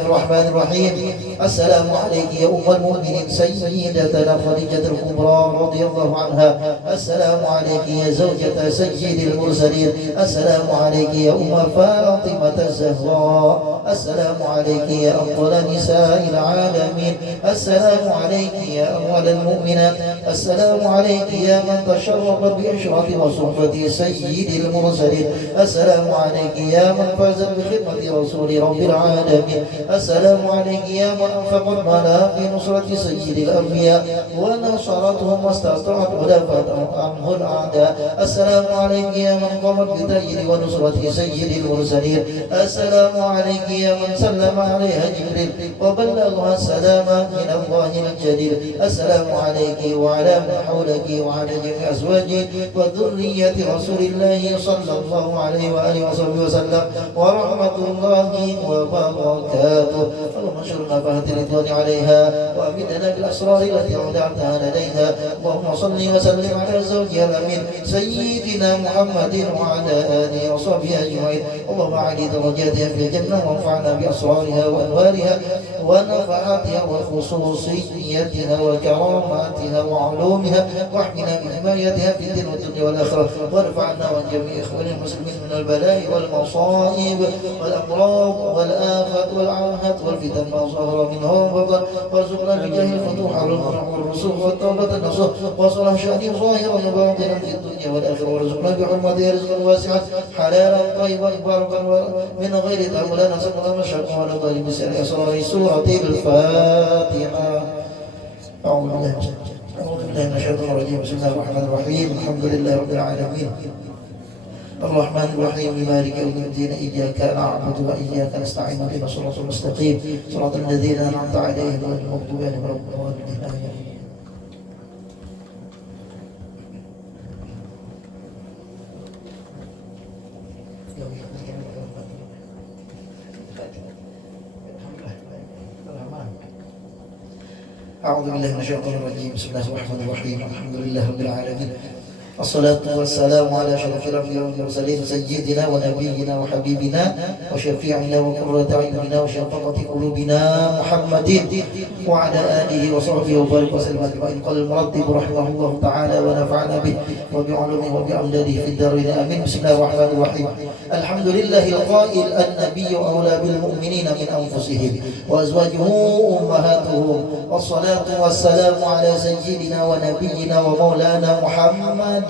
الرحمن الرحيم. السلام عليك يا أم المؤمنين سيدتنا خديجة الكبرى رضي الله عنها. السلام عليك يا زوجة سيد المرسلين. السلام عليك يا أم فاطمة الزهراء. السلام عليك يا أفضل نساء العالمين. السلام عليك يا أول المؤمنات. السلام عليك يا من تشرف بإشراف وصحبة سيد المرسلين. السلام عليك يا من فاز بخدمة رسول رب العالمين. السلام عليك يا من أنفق المال في نصرة سيد الأنبياء ونصرتهم واستطاعت ودافعت عنه الأعداء. السلام عليك يا من قامت بتأييد ونصرة سيد المرسلين. السلام عليك يا من سلم عليها جبريل وبلغها السلام من الله الجليل. السلام عليك وعلى من حولك وعلى جميع أزواجك وذرية رسول الله صلى الله عليه وآله وصحبه وسلم ورحمة الله وبركاته. اللهم انشرنا فهد الرضوان عليها وأمدنا بالأسرار التي أودعتها لديها. اللهم صل وسلم على زوجها الأمين سيدنا محمد وعلى آله وصحبه أجمعين. اللهم أعلي درجاتها في الجنة وانفعنا بأسرارها وأنوارها ونفحاتها وخصوصيتها وكراماتها وعلومها واحمنا بحمايتها في الدين والدنيا والآخرة. وارفعنا عن جميع إخوان المسلمين من البلاء والمصائب والأمراض والآفات والعاهات والفتن ما ظهر منها وبطن. وارزقنا بجاه الفتوح والرسوخ والتوبة النصوح وصلح شأني ظاهرا وباطنا في الدنيا والآخرة. وارزقنا بحرمته رزقا واسعا حلالا طيبا مباركا من غير تأمل نسأل الله مشاق ولا ضرب بسر أسرار سورة الفاتحة. أعوذ بالله من الشيطان الرجيم. بسم الله الرحمن الرحيم. الحمد لله رب العالمين الرحمن الرحيم مالك يوم الدين. إياك نعبد وإياك نستعين اهدنا الصراط المستقيم صراط الذين أنعمت عليهم غير المغضوب عليهم ولا الضالين آمين. أعوذ بالله من الشيطان الرجيم. بسم الله الرحمن الرحيم. الحمد لله رب العالمين. الصلاة والسلام على أشرف الأنبياء والمرسلين سيدنا ونبينا وحبيبنا وشفيعنا وقرة أعيننا وشفقة قلوبنا محمد وعلى آله وصحبه وبارك وسلم أجمعين. قال المرتب رحمه الله تعالى ونفعنا به وبعلومه وبأمداده في الدارين آمين. بسم الله الرحمن الرحيم. الحمد لله القائل النبي أولى بالمؤمنين من أنفسهم وأزواجه أمهاتهم. والصلاة والسلام على سيدنا ونبينا ومولانا محمد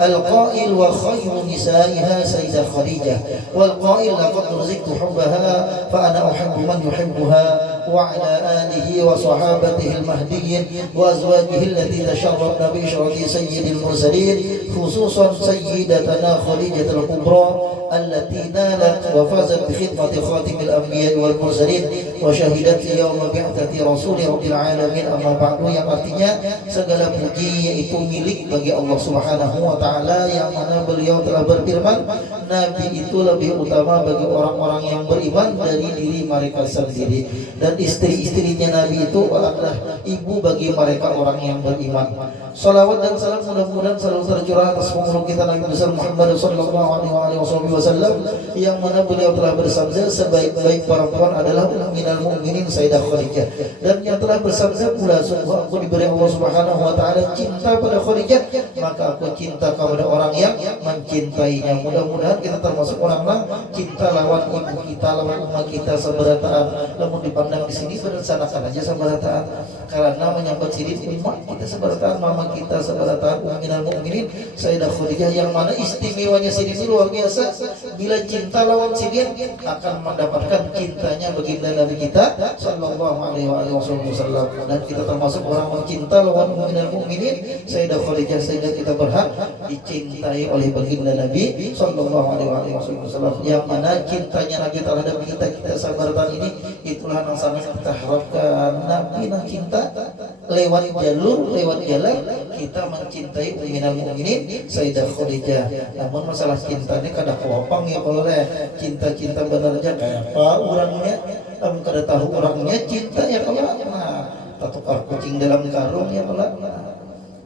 القائل وخير نسائها سيدة خديجة. والقائل لقد رزقت حبها فأنا أحب من يحبها. وعلى آله وصحابته المهديين وأزواجه التي تشرفن بإشرة سيد المرسلين خصوصا سيدتنا خديجة الكبرى التي نالت وفازت بخدمة خاتم الأنبياء والمرسلين وشهدت يوم بعثة رسول رب العالمين. أما بعد, yang artinya segala puji yaitu milik bagi Allah Subhanahu wa taala yang mana beliau telah berfirman, Nabi itu lebih utama bagi orang-orang yang beriman dari diri mereka sendiri, dan istri-istrinya Nabi itu adalah ibu bagi mereka orang yang beriman. Salawat dan salam mudah-mudahan selalu tercurah atas penghulu kita Nabi besar Muhammad sallallahu alaihi wasallam yang mana beliau telah bersabda sebaik-baik perempuan adalah minal mu'minin Sayyidah Khadijah, dan yang telah bersabda pula sungguh aku diberi Allah Subhanahu wa taala cinta pada Khadijah maka aku cinta kepada orang yang mencintainya. Mudah-mudahan kita termasuk orang-orang cinta lawan ibu kita, lawan umat kita seberataan. Namun dipandang di sini berdasarkan aja seberataan karena menyambut sini umat kita seberataan, mama kita seberataan minal mu'minin Sayyidah Khadijah, yang mana istimewanya sini ini luar biasa. Bila cinta lawan sini akan mendapatkan cintanya baginda Nabi kita sallallahu alaihi wasallam, dan kita termasuk orang mencinta lawan minal mu'minin Sayyidah Khadijah sehingga kita berhak dicintai oleh baginda Nabi sallallahu alaihi wasallam, yang mana cintanya Nabi terhadap kita sahabatan ini itulah yang sangat kita harapkan. Nabi nak cinta lewat jalan kita mencintai minal mu'minin Sayyidah Khadijah. Namun masalah cinta ini kada kelopang ya, kalau cinta benar aja kayak apa orangnya, namun kada tahu orangnya cinta ya kalau nah tatukar kucing dalam karung ya kalau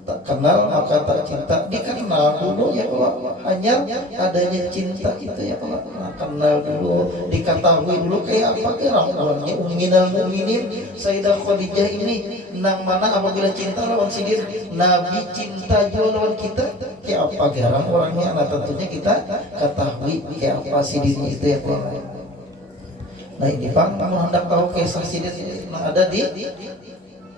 tak kenal maka tak cinta. Dikenal dulu ya Allah, hanya adanya cinta itu ya Allah. Kenal dulu, diketahui dulu kayak apa orang-orangnya. Umminal mu'minin Sayyidah Khadijah ini nang mana apabila cinta lawan sidin, Nabi cinta juga lawan kita kayak apa garang orangnya. Nah tentunya kita ketahui kayak apa sidin itu ya Allah. Nah ini Bang, hendak tahu kisah sidin ada di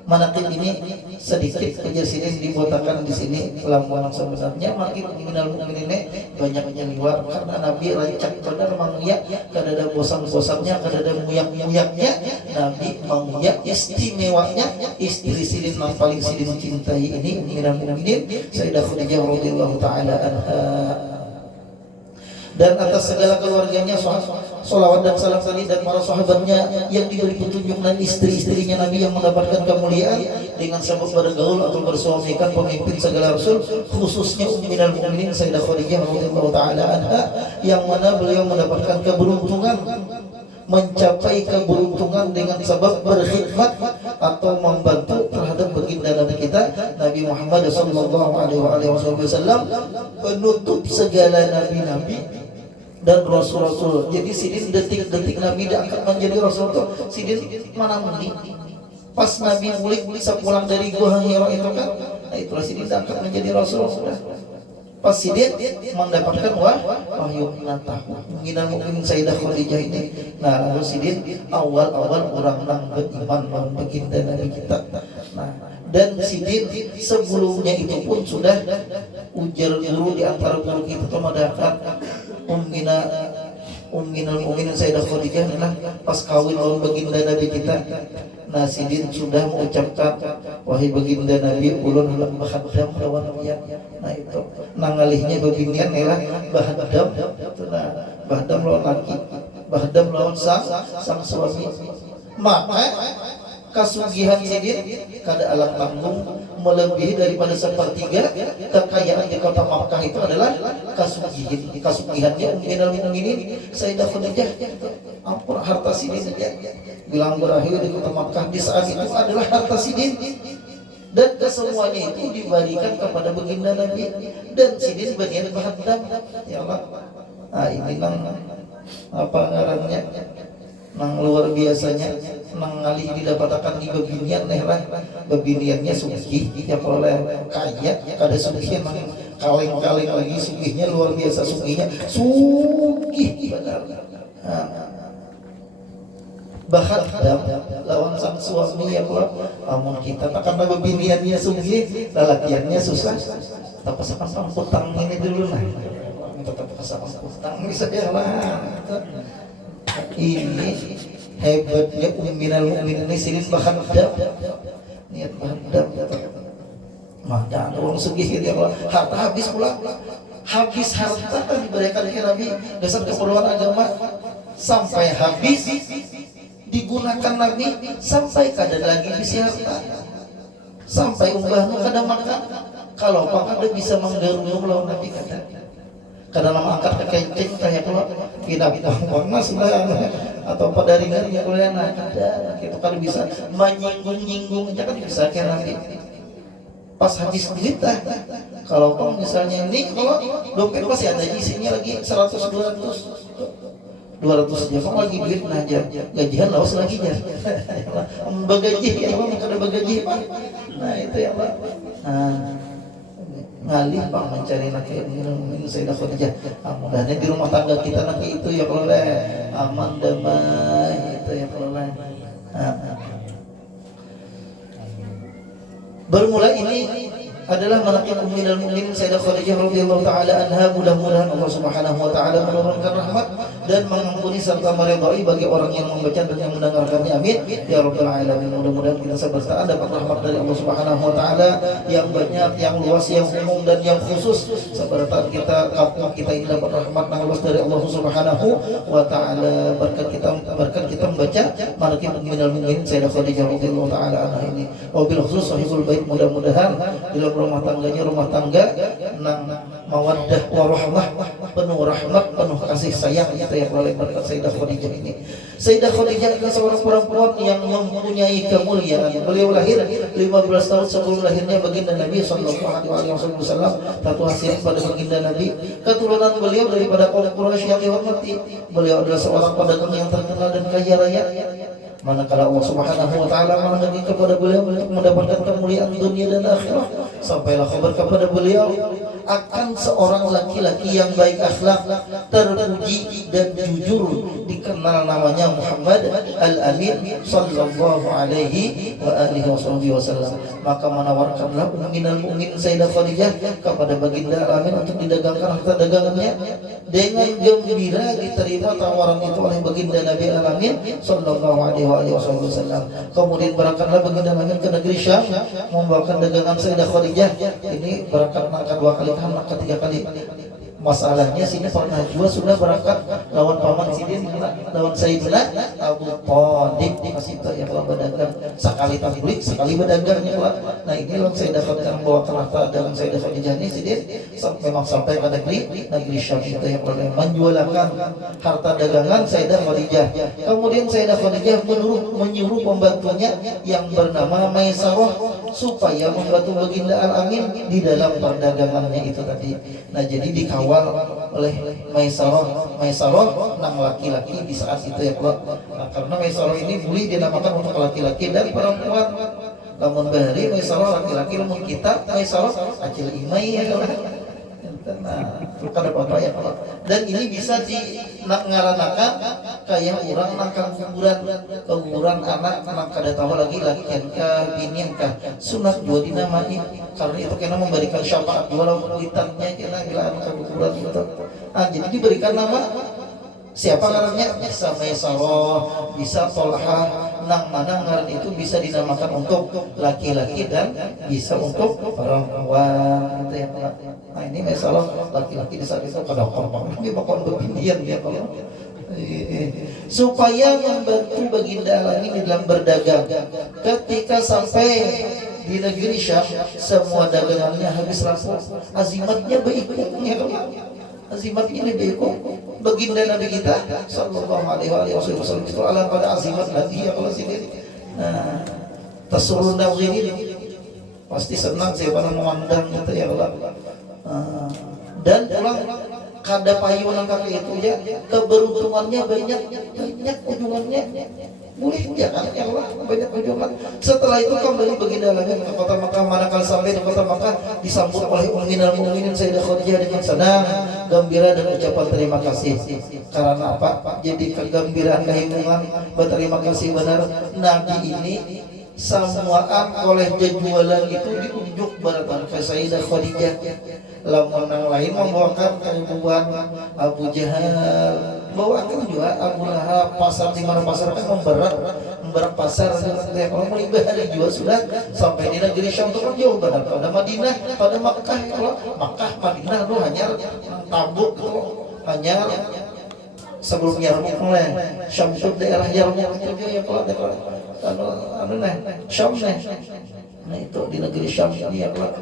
manaqib ini sedikit aja sidin dibotakan di sini. Lamun sebenarnya makin minal mukminin banyak yang luar karena Nabi rancak benar manguyak kada ada bosan-bosannya, kada ada muyak-muyaknya. Nabi manguyak istimewanya istri sidin yang paling sidin cintai ini minal mukminin Sayyidah Khadijah radhiyallahu taala anha. Dan atas segala keluarganya sholawat dan salam tadi dan para sahabatnya yang diberi petunjuk dan istri-istrinya Nabi yang mendapatkan kemuliaan dengan sebab bergaul atau bersuamikan pemimpin segala rasul, khususnya Umminal Mukminin Sayyidah Khadijah radhiyallahu taala anha, yang mana beliau mendapatkan keberuntungan, mencapai keberuntungan dengan sebab berkhidmat atau membantu terhadap baginda Nabi kita Nabi Muhammad sallallahu alaihi wasallam, penutup segala nabi-nabi dan rasul-rasul. Jadi sidin detik-detik Nabi diangkat menjadi rasul tuh sidin mana meni pas Nabi mulik pulang dari Gua Hira itu kan, nah itulah sidin diangkat menjadi rasul sudah. Pas sidin mendapatkan wahyu natahu minal mukminin Sayyidah Khadijah ini. Nah lalu sidin awal-awal orang nang beriman lawan baginda Nabi kita. Nah dan sidin sebelumnya itu pun sudah ujar guru di antara guru kita mengadakan Umminal Mukminin Sayyidah Khadijah adalah pas kawin lawan baginda Nabi kita. Nah sidin sudah mengucapkan wahai baginda Nabi ulun ulang bahaddam lawan dia. Nah itu nangalihnya babinian ialah bahaddam. Nah bahaddam lawan laki, bahaddam lawan sang suami. Maka kasugihan sidin kada alang tanggung melebihi daripada sepertiga kekayaan di kota Makkah itu adalah kasugihannya Umminal Mukminin Sayyidah Khadijah. Ampun harta sidin saja bilang berakhir di kota Makkah di saat itu adalah harta sidin, dan kesemuanya itu diberikan kepada baginda Nabi dan sidin bagian bahaddam ya Allah. Nah ini nang apa ngarannya nang luar biasanya nang ngalih didapatkan di babinian lah babiniannya sugih ya oleh kaya kada sugih nang kaleng-kaleng lagi sugihnya luar biasa sugihnya sugih benar. Bahaddam lawan sang suami ya Allah. Amun kita tak karena babiniannya sugih lalakiannya susah tapi sekarang utang ini dulu nah tetap kesama utang bisa ya lah. Ini hebatnya Umminal Mukminin sidin bahaddam, niat bahaddam. Maka ada orang sugih ya Allah, harta habis pula, habis harta kan diberikan ke Nabi dasar keperluan agama sampai habis digunakan Nabi sampai kada lagi bisa harta, sampai umbahnya kada makan. Kalau apa kada bisa menggerum lawan Nabi kata. Kadang angkat ke kencing kayak kalau tidak warna sudah atau pada ringannya kuliah nah kada itu kan bisa menyinggung-nyinggung aja kan bisa kayak nanti pas habis duit dah. Kalau kamu misalnya ini kalau dompet pasti ada isinya lagi 100 200 aja kamu lagi duit nah aja gajian lawas lagi aja bagaji ya Pak kada bagaji Pak. Nah itu ya Pak. Nah ngalih Pak mencari laki Umminal Sayyidah Khadijah. Mudah-mudahan di rumah tangga kita nanti itu ya kalau aman damai itu ya kalau bermula ini adalah manaqib Umminal Mukminin Sayyidah Khadijah radhiyallahu taala anha. Mudah-mudahan Allah Subhanahu wa taala menurunkan rahmat dan mengampuni serta meridai bagi orang yang membaca dan yang mendengarkannya. Amin ya rabbal alamin. Mudah-mudahan kita sebertaan dapat rahmat dari Allah Subhanahu wa taala yang banyak, yang luas, yang umum dan yang khusus. Sebertaan kita kampung kita ini dapat rahmat yang luas dari Allah Subhanahu wa taala berkat kita membaca manaqib Umminal Mukminin Sayyidah Khadijah radhiyallahu taala anha ini. Wabil khusus sahibul bait, mudah-mudahan dalam rumah tangganya rumah tangga nang mawaddah warahmah penuh rahmat, penuh kasih sayang itu yang oleh berkat Sayyidah Khadijah ini. Sayyidah Khadijah adalah seorang perempuan yang mempunyai kemuliaan. Beliau lahir 15 tahun sebelum lahirnya baginda Nabi sallallahu alaihi wasallam. Satu hasil pada baginda Nabi, keturunan beliau daripada kaum Quraisy yang dihormati. Beliau adalah seorang pedagang yang terkenal dan kaya raya. Manakala Allah Subhanahu wa taala menghendaki kepada beliau untuk mendapatkan kemuliaan dunia dan akhirat, sampailah kabar kepada beliau akan seorang laki-laki yang baik akhlak, terpuji dan jujur, dikenal namanya Muhammad Al-Amin sallallahu alaihi wa alihi wasallam. Maka menawarkanlah Ummul Mukminin Sayyidah Khadijah kepada baginda Al-Amin untuk didagangkan harta dagangannya. Dengan gembira diterima tawaran itu oleh baginda Nabi Al-Amin sallallahu alaihi wasallam. Kemudian berangkatlah baginda Al-Amin ke negeri Syam membawakan dagangan Sayyidah Khadijah. Ini berangkat maka 2 kali, maka 3 kali. Masalahnya sini pernah juga sudah berangkat lawan paman sidin, lawan Sayyidina Abu Thalib di masjid yang telah berdagang sekali tablik sekali berdagangnya lah. Nah ini lawan Sayyidah Khadijah membawa harta dagang Sayyidah Khadijah ini sidin memang sampai ke negeri Syam itu yang boleh menjualkan harta dagangan Sayyidah Khadijah. Kemudian Sayyidah Khadijah menyuruh pembantunya yang bernama Maisarah supaya membantu baginda Al-Amin di dalam perdagangannya itu tadi. Nah jadi dikawal oleh Maisarah enam laki-laki di saat itu ya Pak. Nah, karena Maisarah ini boleh dinamakan untuk laki-laki dan perempuan. Namun bahari Maisarah laki-laki, namun kita Maisarah acil imai ya kalau. Nah, kada apa ya Pak. Dan ini bisa dingaranakan kayak orang nangkang kuburan anak kada tahu lagi lakian kah binian kah sunat dua dinamai karena itu kena memberikan syafaat walau kuitannya kena bila anak kuburan gitu. Nah jadi diberikan nama siapa ngarannya, bisa Maisarah, bisa Tolha, nang mana ngaran itu bisa dinamakan untuk laki-laki dan bisa untuk perempuan gitu ya Pak. Nah ini Maisarah laki-laki di saat itu kada korban dia bakal beginian dia kalau supaya membantu baginda Al-Amin di dalam berdagang. Ketika sampai di negeri Syam, semua dagangannya habis rampung, azimatnya baik ya azimatnya lebih baik baginda Nabi kita sallallahu alaihi wasallam itu alam pada azimat lagi ya kalau sini. Nah tasurun nazirin pasti senang siapa yang memandang gitu ya Allah. Dan pulang kada payunan kaki itu ya keberuntungannya banyak ujungannya boleh ya kan ya Allah banyak ujungan. Setelah itu kembali baginda Al-Amin ke kota Makkah. Manakala sampai di kota Makkah disambut oleh Ummul Mukminin Sayyidah Khadijah dengan senang, gembira dan ucapan terima kasih. Karena apa? Jadi kegembiraan kehimungan berterima kasih benar Nabi ini samuaan oleh jualan itu diunjuk baratan ke Sayyidah Khadijah. Lamun yang lain membawakan kehidupan Abu Jahal, bawakan juga Abu Lahab. Pasar di mana pasar kan memberat pasar kalau melibah hari juga sudah sampai di negeri Syam itu kan jauh benar pada Madinah, pada Makkah. Kalau Makkah Madinah itu hanya Tabuk itu hanya sebelum Yarmuk mulai. Syam itu daerah Yarmuk itu ya kalau anu nah Syam nah. Nah itu di negeri Syam ini ya kalau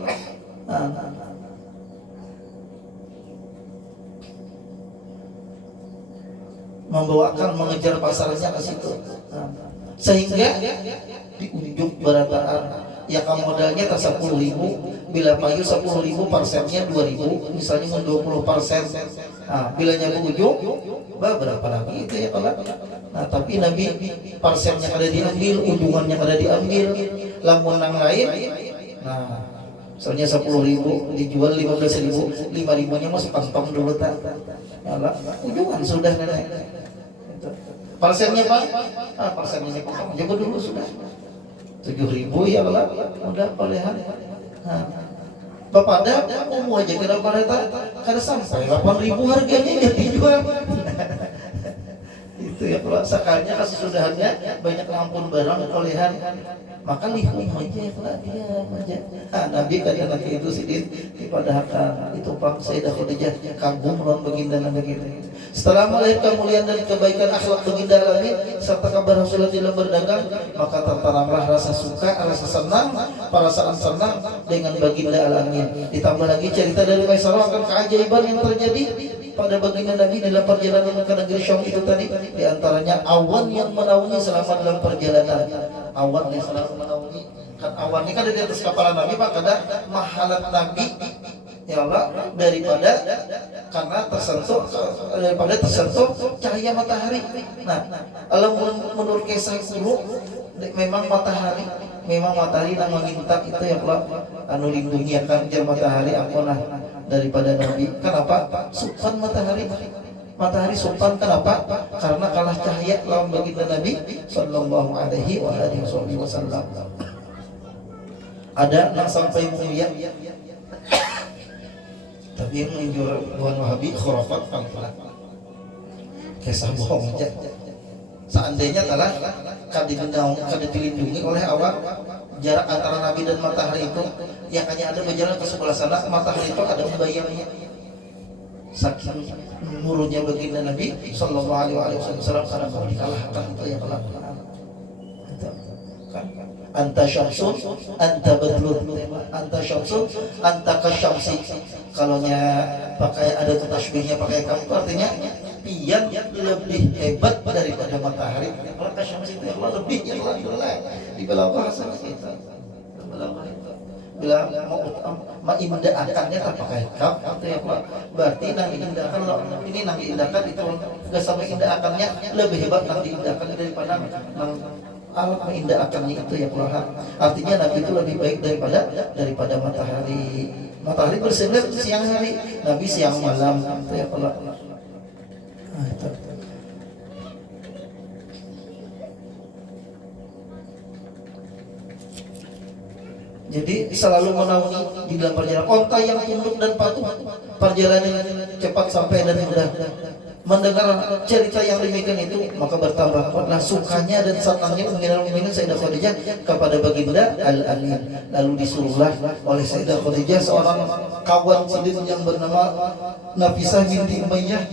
membawakan mengejar pasarnya ke situ. Sehingga diunjuk barataan ya kan modalnya tak 10.000, bila payu 10.000 persennya 2.000, misalnya 20%. Nah, bila nyampe ujung berapa lagi itu ya kalau. Nah, tapi Nabi persennya kada diambil, ujungannya kada diambil. Lamun nang lain, nah misalnya 10.000 dijual 15.000, 5.000-nya masih pantong dulu tak. Yalah, ujungan sudah nenek. Persennya Pak? Persennya potong jago dulu sudah. 7.000 ya Allah, udah perolehan. Nah, Bapak ada umum aja kira kada sampai 8.000 harganya jadi dijual. Itu ya kalau sakalnya kesudahannya banyak ampun barang perolehan. Maka lihum aja ya kalau diam aja. Nabi kata nanti itu sidin dipadahkan itu Pak Sayyidah Khadijah kagum lawan baginda Nabi kita. Setelah melihat kemuliaan dan kebaikan akhlak baginda Al-Amin serta kabar Rasulullah dalam berdagang, maka tertanamlah rasa suka, rasa senang, perasaan senang dengan baginda Al-Amin. Ditambah lagi cerita dari Maisarah akan keajaiban yang terjadi pada baginda Nabi dalam perjalanan ke negeri Syam itu tadi, di antaranya awan yang menaungi selama dalam perjalanan. Awan yang selalu menaungi, kan awan ini kan ada di atas kepala Nabi, Pak, kada mahalat Nabi ya Allah daripada tersentuh cahaya matahari. Nah, kalau menurut kisah dulu memang matahari yang mengintak itu ya Allah, anu lindungi akan jar matahari apunah daripada Nabi. Kenapa? Supan matahari supan. Kenapa? Karena kalah cahaya lawan baginda Nabi sallallahu alaihi wasallam. Ada yang sampai mulia, tapi yang menjur Tuhan Wahabi khurafat panggilan kisah bohong aja. Seandainya telah dilindungi oleh awan, jarak antara Nabi dan matahari itu yang hanya ada berjalan ke sebelah sana, matahari itu ada membayangnya. Saking nurunnya baginda Nabi sallallahu alaihi wasallam, karena kalau dikalahkan itu ya kelak. Anta syamsun, anta badrun, anta syamsun, anta kasyamsi. Kalaunya pakai ada tasbihnya pakai kamu itu artinya pian lebih hebat daripada matahari. Kalau kasyamsi itu Allah lebih yang lain di dalam bahasa kita. Bila mau indahkannya tak pakai kaf itu ya Pak. Berarti nang diindahkan ini nang diindahkan itu enggak sampai indahkannya lebih hebat nang diindahkan daripada nang alat mengindahkannya itu ya Allah. Artinya Nabi itu lebih baik daripada matahari. Matahari bersinar siang hari, Nabi siang malam itu ya Allah. Nah, itu. Jadi selalu menaungi di dalam perjalanan. Onta yang tunduk dan patuh, perjalanan cepat sampai dan mudah. Mendengar cerita yang demikian itu, maka bertambah kuatlah sukanya dan senangnya Ummu Sayyidah Khadijah kepada baginda Al-Amin. Lalu disuruhlah oleh Sayyidah Khadijah seorang kawan sidin yang bernama Nafisah binti Umayyah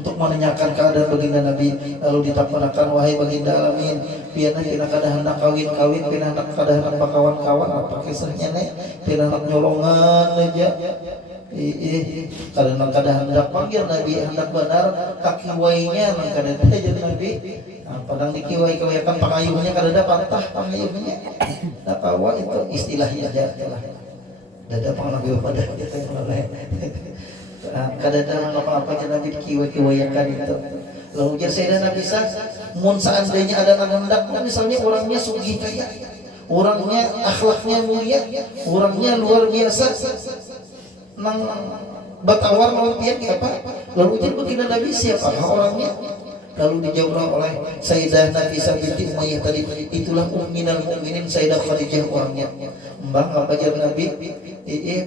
untuk menanyakan keadaan baginda Nabi. Lalu ditampakkan, wahai baginda Al-Amin, piana kena kada hendak kawin, piana hendak kada hendak kawan-kawan, apa kisahnya nih? Piana hendak nyolongan aja. Karena kada hendak panggil Nabi, hendak benar kaki wainya nang kada aja Nabi. Padang dikiwai kan pangayuhnya kada patah pangayuhnya. Nah, kawa itu istilahnya aja lah. Dada pangnabi pada kita oleh. Kada ada apa-apa aja Nabi dikiwai-kiwaikan itu. Lalu ujar Sayyidah Nabi mun seandainya ada nang hendak, misalnya orangnya sugih kaya, orangnya akhlaknya mulia, orangnya luar biasa, nang batawar lawan pihak apa? Lalu ujar baginda Nabi siapa orangnya? Lalu dijawab oleh Sayyidah Nafisah binti Umayyah tadi, itulah Ummul Mukminin Sayyidah Khadijah orangnya. Mbang apa jar Nabi?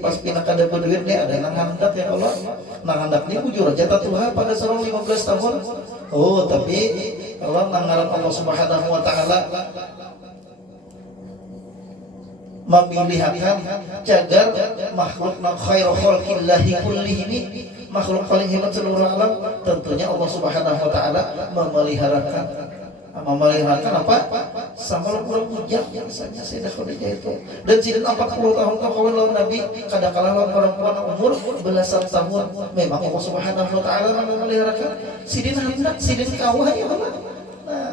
Pas pindah kada berduit nih ada nang handak ya Allah. Nang handak ini bujur aja tatuha pada seorang 15 tahun. Oh, tapi Allah nang Allah Subhanahu wa taala memilihkan jagar makhluk khairu khalqillahi kullihimi, makhluk paling hebat seluruh alam, tentunya Allah Subhanahu wa taala memeliharakan apa? Sama orang bujang biasanya Sayyidah Khadijah itu. Dan sidin 40 tahun kawin lawan Nabi, kadang-kala lawan perempuan umur belasan tahun. Memang Allah Subhanahu wa taala memeliharakan. Sidin hendak sidin kawah ya Allah. Nah,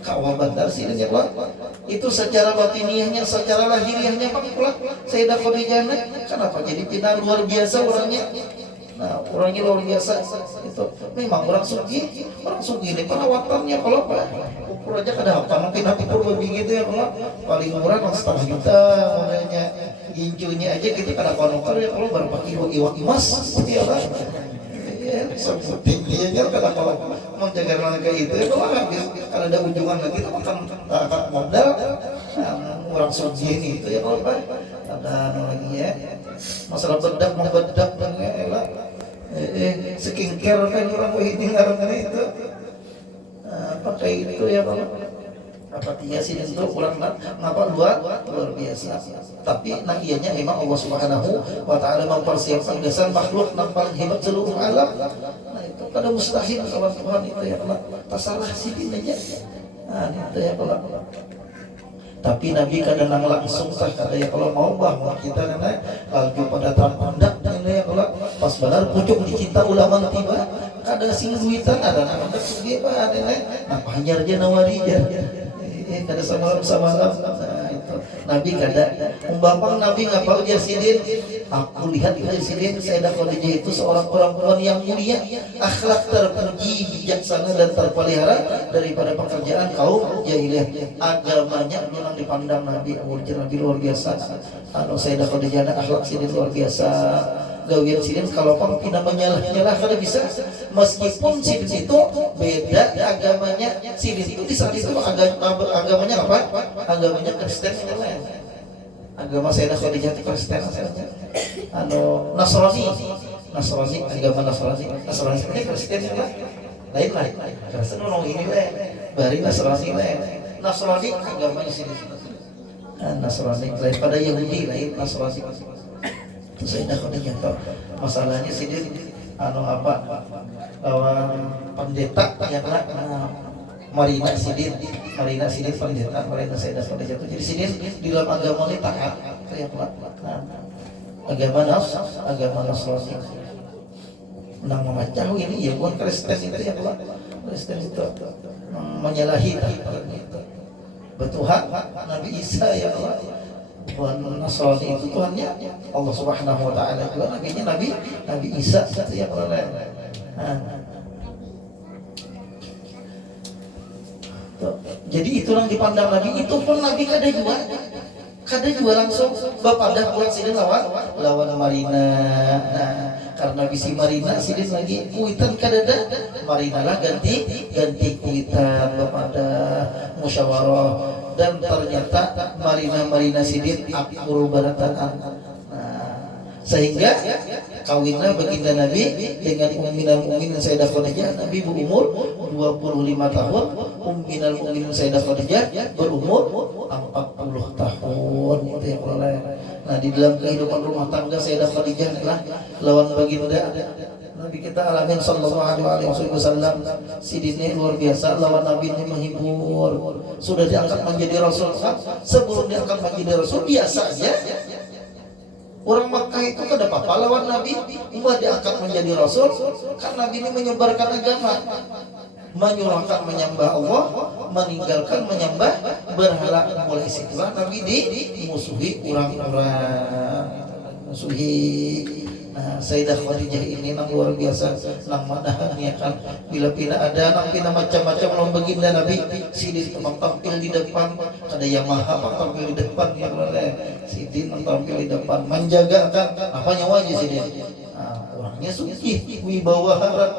kawah bandar sidin ya Allah. Itu secara batiniahnya, secara lahiriahnya Pak pula Sayyidah Khadijah kenapa jadi pina luar biasa orangnya. Nah, orangnya luar biasa itu. Memang orang sugih ini perawatannya kalau Pak ukur aja kada apa mungkin hati purba begitu ya kalau paling murah 1,5 juta modalnya, gincunya aja kita kada konokar ya kalau berapa kilo iwak emas ya Pak. Sebutin dia kada kalau mau jaga langkah itu ya kalau habis kalau ada ujungan lagi kita makan tak modal. Orang sugih ini itu ya kalau Pak ada lagi ya masalah bedak dan ya skincare kan orang ini ngarangan itu pakai itu ya Pak. Apa dia sih itu kurang ngapa luar biasa. Tapi nang ianya memang Allah Subhanahu wa taala mempersiapkan dasar makhluk nang paling hebat seluruh alam. Nah itu kada mustahil kawan Tuhan itu ya Allah. Tasalah sidin aja. Nah itu ya Allah. Tapi Nabi kadang langsung tak kada ya kalau mau bahwa kita nana kalau pada tampang ini ya kalau pas benar pucuk dicinta ulama tiba kada sing duitan ada anak suge ba ada nah hanyar je nawari je kada sama nah itu Nabi kada umpama Nabi ngapal dia sidin aku lihat dia sidin Sayyidah Khadijah itu seorang perempuan yang mulia akhlak terpuji bijaksana dan terpelihara daripada pekerjaan kaum jahiliyah agamanya memang dipandang Nabi Nabi luar biasa Sayyidah Khadijah akhlak sidin luar biasa gawian sidin kalau pang tidak menyalah kada bisa meskipun sidin itu beda agamanya sidin itu di saat itu agamanya apa? Agamanya Kristen yang lain agama Sayyidah Khadijah itu Kristen Nasrani agama Nasrani itu Kristen yang lain Kristen orang ini bari Nasrani agamanya sidin Nasrani lain pada Yahudi lain Nasrani Sayyidah Khadijah masalahnya sidin pendeta yang Marina sidin pendeta Marina Sayyidah Khadijah itu jadi sidin di dalam agama ini taat kayak agama Nasrani nang memacau ini ya bukan Kristen itu ya Kristen itu menyalahi Tuhan Nabi Isa ya Allah Tuhan Nasrani itu Tuhannya Allah Subhanahu wa taala juga nabinya Nabi Isa itu yang lain. Jadi itulah dipandang Nabi itu pun Nabi kada juga langsung bapak dah buat sidin lawan Marina. Nah, karena bisi Marina sidin lagi kuitan kada ada Marina lah ganti kuitan bapak dah musyawarah dan ternyata Marina sidin akur barataan sehingga kawinlah baginda Nabi dengan Ummul Mukminin Sayyidah Khadijah. Nabi berumur 25 tahun, Ummul Mukminin Sayyidah Khadijah berumur 40 tahun. Nah di dalam kehidupan rumah tangga Sayyidah Khadijah adalah lawan baginda Nabi kita alamin sallallahu alaihi wasallam sidinnya luar biasa lawan Nabi ini menghibur sudah diangkat menjadi Rasul sebelum diangkat menjadi Rasul biasa aja orang Makkah itu kada apa-apa lawan Nabi umat diangkat menjadi Rasul karena Nabi ini menyebarkan agama menyuruhkan menyembah Allah meninggalkan menyembah berhala mulai situlah Nabi dimusuhi orang-orang Sayyidah Khadijah ini nang luar biasa nang madahnya kan bila ada nang pina macam-macam nang baginda Nabi sidin tampil di depan ada Yamaha tampil di depan yang lain sidin tampil di depan menjaga kan apa nyawa aja sidin orangnya suci wibawa harap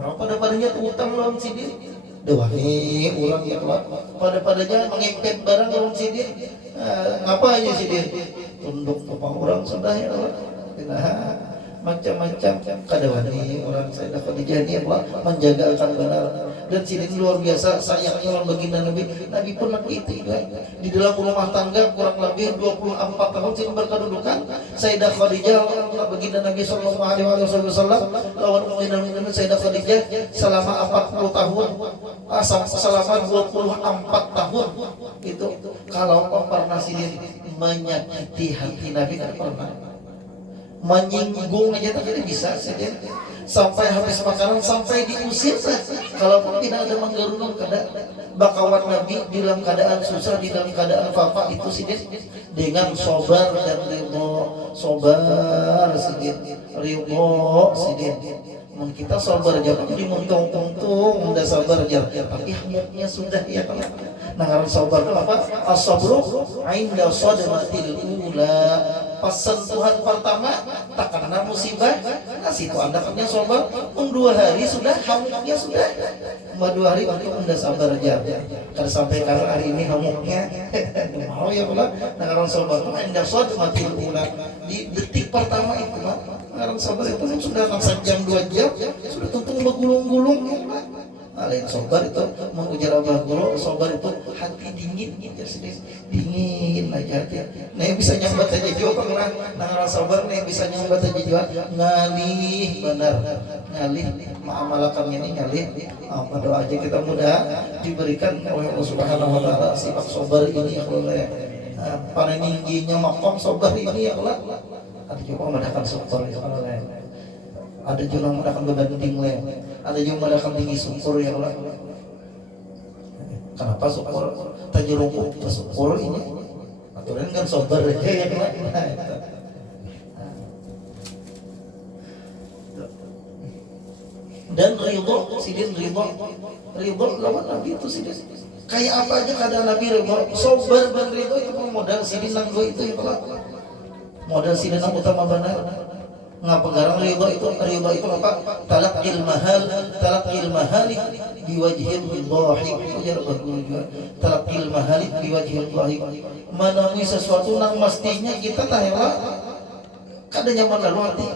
orang pada-padanya utang lawan sidin dewa nih orang yang pada-padanya mengempet barang lawan sidin ngapa aja sidin tunduk topang orang sudah ya macam-macam kada wani orang Sayyidah Khadijah ini menjaga akan benar dan sidin luar biasa sayangnya orang baginda Nabi pun begitu di dalam rumah tangga kurang lebih 24 tahun sidin berkedudukan Sayyidah Khadijah baginda Nabi sallallahu alaihi wasallam lawan Ummul Sayyidah Khadijah selama 40 tahun selama 24 tahun itu kalau pernah sidin menyakiti hati Nabi kan pernah menyinggung aja tidak bisa saja sampai habis makanan sampai diusir kalaupun tidak ada menggerunung kada bakawan Nabi di dalam keadaan susah di dalam keadaan apa itu sidin dengan sabar dan ridho sabar sidin ridho sidin kita sabar aja dimuntung-untung udah sabar aja tapi hamuknya sudah ya nangaran sabar apa as-sabru 'inda sadmatil ula pas sentuhan pertama tak kena musibah nah situ anda punya sabar 2 hari sudah hamuknya sudah 2 hari untuk anda sabar aja kalau sampai hari ini hamuknya mau ya pula nangaran sabar 'inda sadmatil ula di detik pertama itu nangaran sabar itu sudah sejam 2 jam sudah tuntung bergulung-gulung lain sabar itu mengujar Abah Guru sabar itu hati dingin dingin aja hati nah bisa nyambat aja jauh nah sabar nih bisa nyambat aja jauh ngalih benar ngalih ma'amalakannya ini ngalih doa aja kita mudah diberikan oleh Allah Subhanahu wa taala sifat sabar ini ya Allah panen tingginya makom sabar ini ya Allah ada juga madakan syukur ya Allah. Ada juga madakan bebanting le, ada juga madakan tinggi syukur ya Allah. Kenapa syukur? Tajurung syukur ini. Aturan kan sabar aja ya Allah. Dan ridho, sidin ridho lawan Nabi itu sidin. Kayak apa aja kadang Nabi ridho, sabar dan ridho itu modal sidin nanggo itu ya Allah. Modal sidin yang utama benar. Ngapa garang ridho itu apa? Talaqil mahalik biwajhil dhahik. Ujar bagus juga. Talaqil mahalik biwajhil dhahik. Menemui sesuatu yang mestinya kita tahu kada nyaman lalu hati.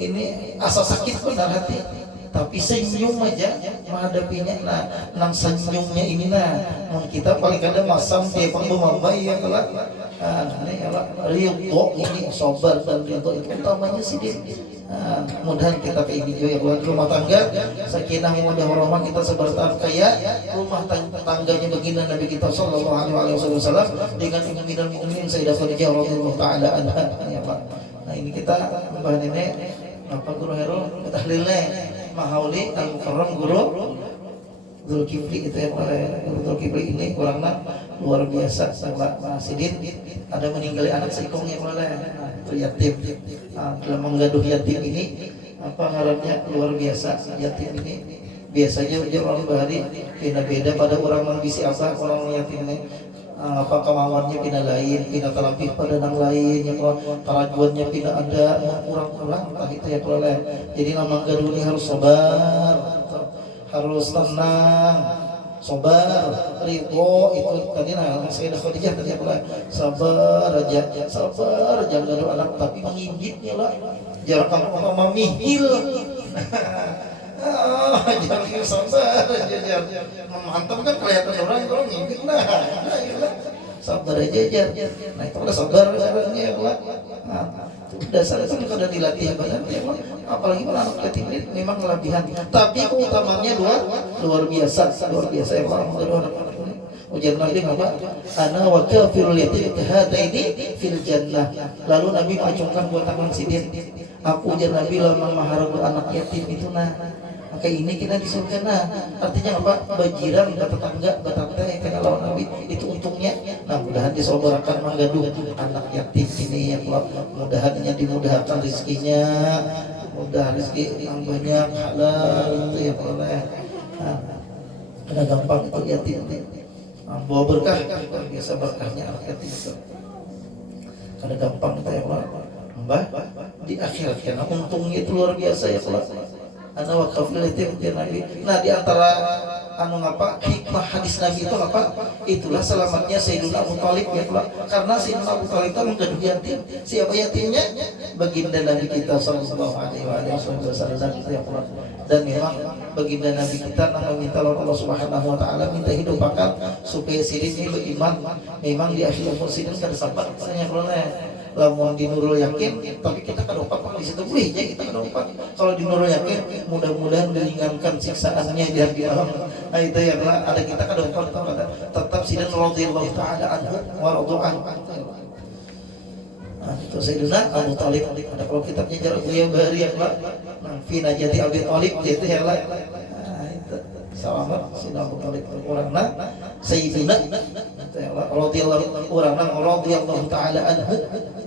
Ini asa sakit benar hati, tapi senyum aja menghadapinya. Nah, nang senyumnya ini kita paling kadang masam tiapang memambai ya kalau ini kalau ridho ini sabar dan ridho itu utamanya sih dia. Mudah kita ke ini juga buat rumah tangga sakinah mawaddah warahmah kita sebertahan kaya rumah tangganya baginda Nabi kita sallallahu alaihi wasallam dengan ummul mukminin Sayyidah Khadijah radhiyallahu taala anha ya Pak. Nah ini kita bahan ini apa guru Hero tahlilnya Mahauli al-Mukarram guru Zulkifli itu ya guru Zulkifli ini kurangnya luar biasa Pak Sidin ada meninggali anak seikong ya itu yatim. Dalam menggaduh yatim ini apa ngarannya luar biasa yatim ini biasanya orang bahari beda-beda pada orang yang bisa apa orang yatim ini apa kemauannya pindah lain, pindah terlebih pada nang lain, yang keraguannya pindah ada, kurang-kurang, entah itu ya kalau lain. Jadi nama gaduh ini harus sabar, harus tenang, sabar, ridho itu tadi Sayyidah Khadijah tadi apa sabar aja, jangan gaduh anak tapi menginjitnya lah, jangan kamu memihil. Jangan sabar aja, mantap kan kelihatan orang ngintip sabar aja. Nah itu udah sabar sebenarnya ya Allah. Dasar itu kada dilatih banget ya Allah. Apalagi kalau anak yatim ini memang kelebihan. Tapi utamanya luar biasa ya Allah. Ujian Nabi apa? Ana wa kafirul yatim kahadaini fil jannah. Lalu Nabi mengacungkan buat tangan sidin. Aku ujian Nabi lama maharagu anak yatim itu maka ini kita di surga artinya apa? Bajiran, tetangga, betantai kena lawan Nabi itu untungnya. Nah mudahan disobarkan menggaduh anak yatim ini ya Allah. Mudahannya dimudahkan rezekinya, mudah rezeki yang banyak halal itu ya Allah. Ada gampang itu yatim bawa berkah, biasa berkahnya anak yatim itu. Ada gampang itu ya Allah. Mbah di akhirat karena untungnya itu luar biasa ya Allah. Ana wakafil yatim Nabi. Nah di antara hikmah hadis Nabi itu apa? Itulah selamatnya Sayyidina Abu Thalib ya Allah. Karena Sayyidina Abu Thalib itu menggaduh yatim. Siapa yatimnya? Baginda Nabi kita sallallahu alaihi wasallam itu ya Allah. Dan memang baginda Nabi kita meminta Allah Subhanahu wa taala minta hidup akal supaya sidin ini beriman. Memang di akhir umur sidin kada sempat rasanya kalau lamun di Nurul Yakin, tapi kita kada dapat di situ boleh aja kita kada dapat. Kalau di Nurul Yakin, mudah-mudahan meringankan siksaannya di hari malam. Nah itu ya ada kita kada dapat tetap sidin radhiyallahu taala anhu wa radha'an. Nah itu Sayyidina Abu Thalib. Ada kalau kitabnya Jarh beliau bahari ya Pak. Nah fi najati Abi Thalib gitu ya lah. Selamat Sayyidina Abu Thalib orangna Sayyidina radhiyallahu orangna radhiyallahu taala anhu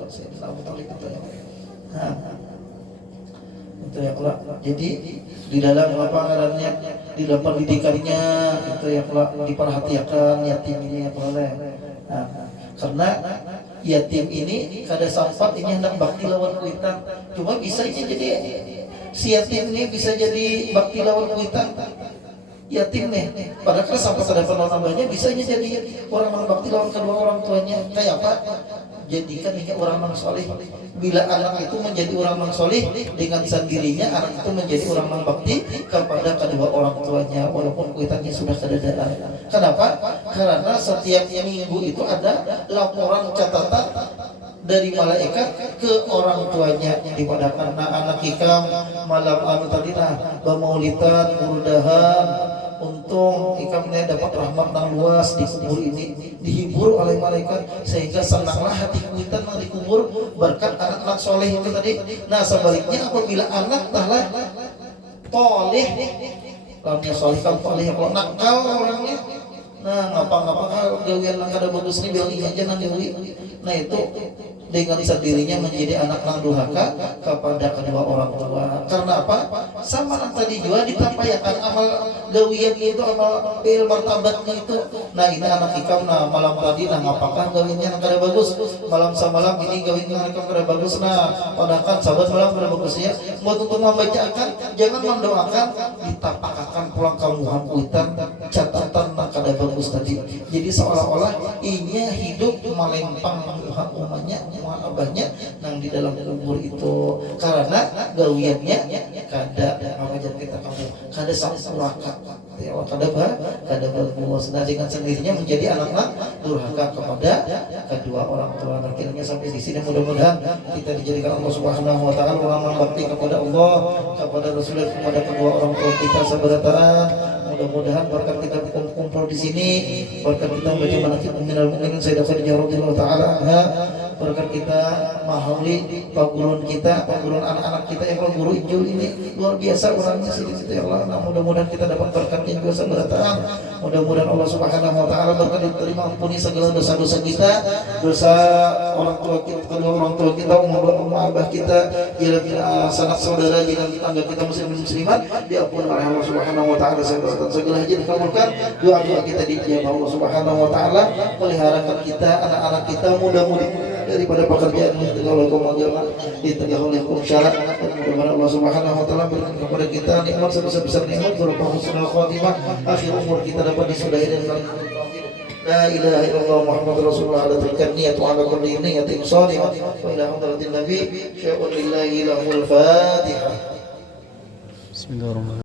Sayyidina Abu Thalib itu ya. Itu ya Allah. Jadi di dalam ngarannya di dalam pendidikannya itu ya Allah diperhatikan yatim ini ya Allah. Karena yatim ini kada sempat ini hendak bakti lawan kuitan. Cuma bisa jadi si yatim ini bisa jadi bakti lawan kuitan. Yatim nih, padahal kan sampai ada penambahnya bisa jadi orang mengabakti lawan kedua orang tuanya. Kayak apa? Jadikan dia orang yang soleh. Bila anak itu menjadi orang yang soleh, dengan sendirinya anak itu menjadi orang yang bakti kepada kedua orang tuanya walaupun kuitannya sudah kedadaan. Kenapa? Karena setiap minggu itu ada laporan catatan dari malaikat ke orang tuanya daripada anak hikam malam tadi bamaulitan, urudahan, untung ikamnya dapat rahmat yang luas di kubur ini, dihibur oleh malaikat sehingga senanglah hati kuitan di kubur berkat anak-anak soleh itu tadi. Nah sebaliknya apabila anak tahlah toleh, lamnya soleh kan toleh, kalau nakal orangnya, nah ngapa-ngapa gawian yang kada bagus ini bilang iya aja nanti. Nah itu dengan sendirinya menjadi anak nang durhaka kepada kedua orang tua. Karena apa? Sama yang tadi juga ditampayakan amal gawian itu, amal bil martabatnya itu. Nah ini anak ikam, nah malam tadi nah apakah gawiannya yang kada bagus, malam samalam ini gawiannya yang kada bagus. Nah padahal sahabat malam kada bagus ya. Buat untuk membacakan, jangan mendoakan, ditapakakan pulang kamuhan kuitan catatan yang kada bagus tadi. Jadi seolah-olah inya hidup melempang umatnya, abahnya nang di dalam kubur itu, karena gawiannya kada awajan kita kamu kada sampuraka ya kada bagus. Nah dengan sendirinya menjadi anak durhaka kepada kedua orang tua. Akhirnya sampai di sini mudah-mudahan kita dijadikan Allah Subhanahu wa taala orang berbakti kepada Allah, kepada Rasulullah, kepada kedua orang tua kita sabarataan. Mudah-mudahan berkat kita kumpul di sini, berkat kita membaca manaqib minal mu'minin Sayyidah Khadijah radhiyallahu taala anha, berkat kita mahuli pagurun kita, pagurun anak-anak kita yang guru Injil ini luar biasa orangnya sini situ ya Allah. Nah, mudah-mudahan kita dapat berkatnya juga sabarataan. Mudah-mudahan Allah Subhanahu wa taala berkat diterima, ampuni segala dosa-dosa kita, dosa orang tua kita, kedua orang tua kita, umma abah kita, bila sanak saudara, bila tetangga kita muslim muslimat, diampuni oleh Allah Subhanahu wa taala. Segala haji dikabulkan, doa-doa kita dijawab Allah Subhanahu wa taala. Peliharakan kita, anak-anak kita, mudah-mudahan daripada pekerjaan yang tegak oleh kaum agama, ditegak oleh kaum syarat. Mudah-mudahan Allah Subhanahu wa taala berikan kepada kita nikmat sebesar-besar nikmat berupa husnul khatimah, akhir umur kita dapat disudahi dan kalimat tauhid. La ilaha illallah Muhammadur Rasulullah ala tilka niyat wa ala kulli niyatin salihah wa ila hadratin nabi syai'un lillahi lahul fatihah. Bismillahirrahmanirrahim.